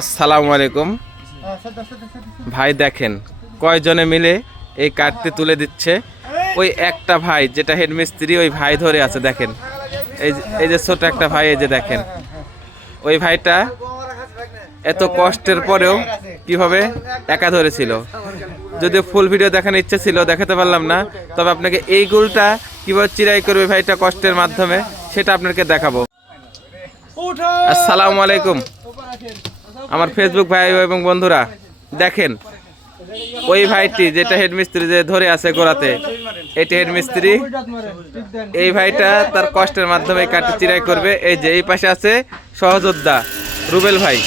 আসসালামু আলাইকুম ভাই, দেখেন কয়জনে মিলে এই কাঠটি তুলে দিচ্ছে। ওই একটা ভাই যেটা হেডমিস্ত্রি, ওই ভাই ধরে আছে। দেখেন এই যে ছোট একটা ভাই, এই যে দেখেন ওই ভাইটা এত কষ্টের পরেও কিভাবে একা ধরেছিল। যদিও ফুল ভিডিও দেখানোর ইচ্ছে ছিল, দেখাতে পারলাম না, তবে আপনাকে এই গুলটা কিভাবে চিরাই করবে ভাইটা কষ্টের মাধ্যমে সেটা আপনাকে দেখাবো। আসসালামু আলাইকুম আমার ফেসবুক ভাই এবং বন্ধুরা, দেখেন ওই ভাইটি যেটা হেডমিস্ত্রি যে ধরে আছে গোড়াতে, এটি হেডমিস্ত্রি। এই ভাইটা তার কষ্টের মাধ্যমে কাঠটি চিরাই করবে। এই যে এই পাশে আছে সহযোদ্ধা রুবেল ভাই।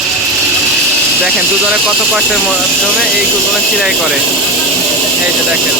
দেখেন দুজনে কত কষ্টের মাধ্যমে এইগুলো চিরাই করে। এই যে দেখেন